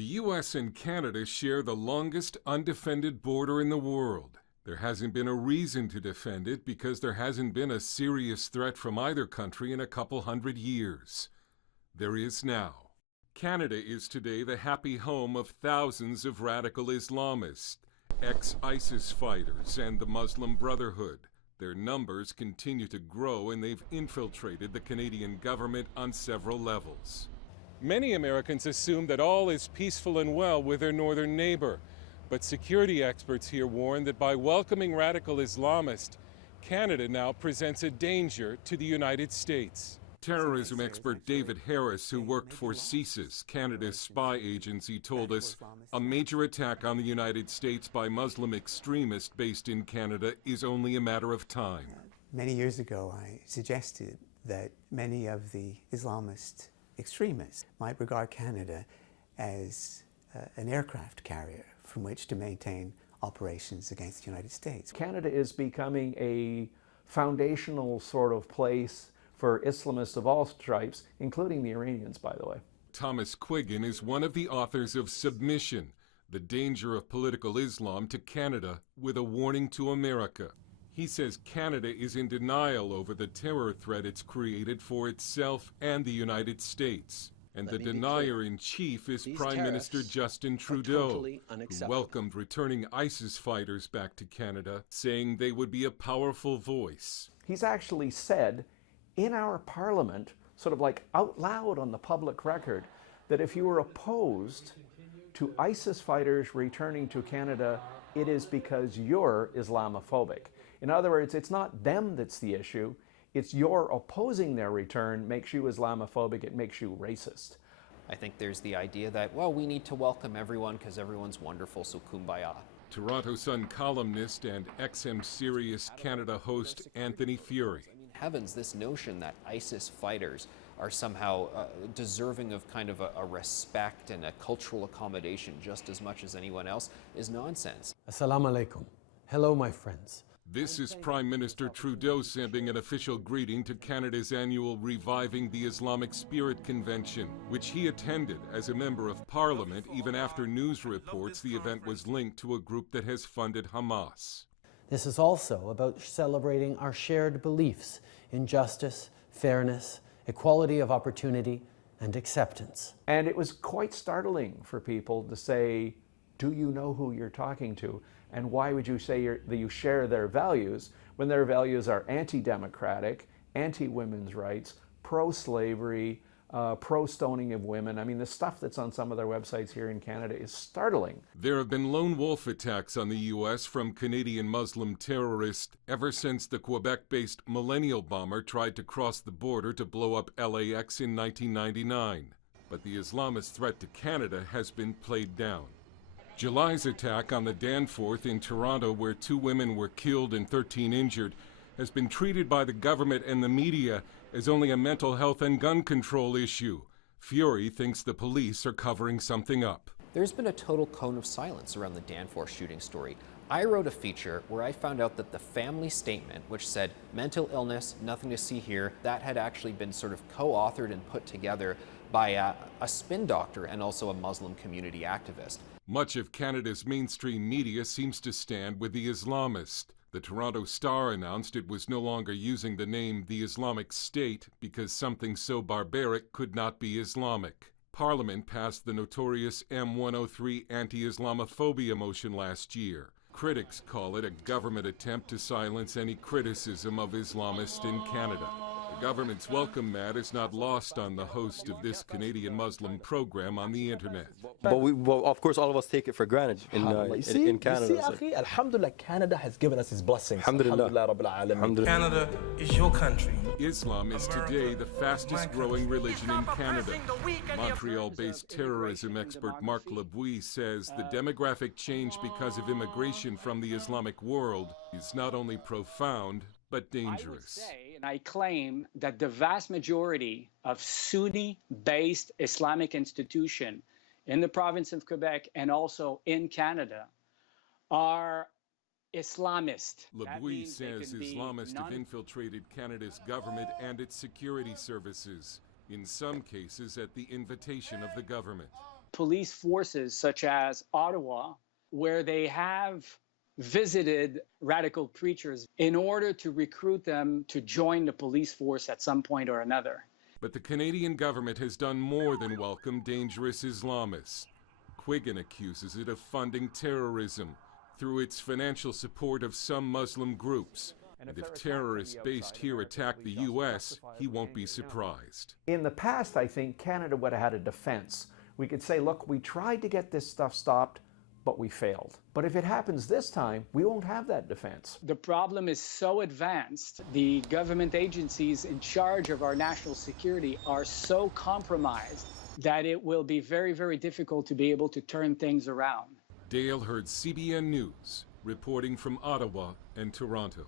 The U.S. and Canada share the longest undefended border in the world. There hasn't been a reason to defend it because there hasn't been a serious threat from either country in a couple hundred years. There is now. Canada is today the happy home of thousands of radical Islamists, ex-ISIS fighters, and the Muslim Brotherhood. Their numbers continue to grow, and they've infiltrated the Canadian government on several levels. Many Americans assume that all is peaceful and well with their northern neighbor, but security experts here warn that by welcoming radical Islamists, Canada now presents a danger to the United States. Terrorism expert David Harris, who worked for CSIS, Canada's spy agency, told us a major attack on the United States by Muslim extremists based in Canada is only a matter of time. Many years ago, I suggested that many of the Islamist extremists might regard Canada as an aircraft carrier from which to maintain operations against the United States. Canada is becoming a foundational sort of place for Islamists of all stripes, including the Iranians, by the way. Thomas Quiggin is one of the authors of Submission, The Danger of Political Islam to Canada, with a warning to America. He says Canada is in denial over the terror threat it's created for itself and the United States. And the denier-in-chief is Prime Minister Justin Trudeau, who welcomed returning ISIS fighters back to Canada, saying they would be a powerful voice. He's actually said in our parliament, sort of like out loud on the public record, that if you were opposed to ISIS fighters returning to Canada, it is because you're Islamophobic. In other words, it's not them that's the issue, it's your opposing their return makes you Islamophobic, it makes you racist. I think there's the idea that, well, we need to welcome everyone because everyone's wonderful, so kumbaya. Toronto Sun columnist and XM Sirius Canada host Anthony Furey. Heavens, this notion that ISIS fighters are somehow deserving of kind of a respect and a cultural accommodation just as much as anyone else is nonsense. Assalamu alaikum. Hello, my friends. This is Prime Minister Trudeau sending an official greeting to Canada's annual Reviving the Islamic Spirit Convention, which he attended as a member of Parliament even after news reports the event was linked to a group that has funded Hamas. This is also about celebrating our shared beliefs in justice, fairness, equality of opportunity, and acceptance. And it was quite startling for people to say, do you know who you're talking to? And why would you say that you share their values when their values are anti-democratic, anti-women's rights, pro-slavery, pro-stoning of women? I mean, the stuff that's on some of their websites here in Canada is startling. There have been lone wolf attacks on the U.S. from Canadian Muslim terrorists ever since the Quebec-based Millennial bomber tried to cross the border to blow up LAX in 1999. But the Islamist threat to Canada has been played down. July's attack on the Danforth in Toronto, where 2 women were killed and 13 injured, has been treated by the government and the media as only a mental health and gun control issue. Furey thinks the police are covering something up. There's been a total cone of silence around the Danforth shooting story. I wrote a feature where I found out that the family statement, which said mental illness, nothing to see here, that had actually been sort of co-authored and put together by a spin doctor and also a Muslim community activist. Much of Canada's mainstream media seems to stand with the Islamists. The Toronto Star announced it was no longer using the name the Islamic State because something so barbaric could not be Islamic. Parliament passed the notorious M103 anti-Islamophobia motion last year. Critics call it a government attempt to silence any criticism of Islamists in Canada. The government's welcome mat is not lost on the host of this Canadian Muslim program on the internet. But of course, all of us take it for granted in Canada. You see, Alhamdulillah, Canada has given us his blessings. Alhamdulillah. Canada is your country. Islam is today the fastest growing religion in Canada. Montreal-based terrorism expert Marc Lebuy says the demographic change because of immigration from the Islamic world is not only profound, but dangerous. I would say, and I claim, that the vast majority of Sunni-based Islamic institutions in the province of Quebec and also in Canada are Islamist. Lebuy says Islamists have infiltrated Canada's government and its security services, in some cases at the invitation of the government. police forces such as Ottawa, where they have visited radical preachers in order to recruit them to join the police force at some point or another. But the Canadian government has done more than welcome dangerous Islamists. Quiggin accuses it of funding terrorism through its financial support of some Muslim groups. And if terrorists based here attack the U.S., he won't be surprised. In the past, I think Canada would have had a defense. We could say, look, we tried to get this stuff stopped, but we failed. But if it happens this time, we won't have that defense. The problem is so advanced, the government agencies in charge of our national security are so compromised that it will be very, very difficult to be able to turn things around. Dale Hurd, CBN News, reporting from Ottawa and Toronto.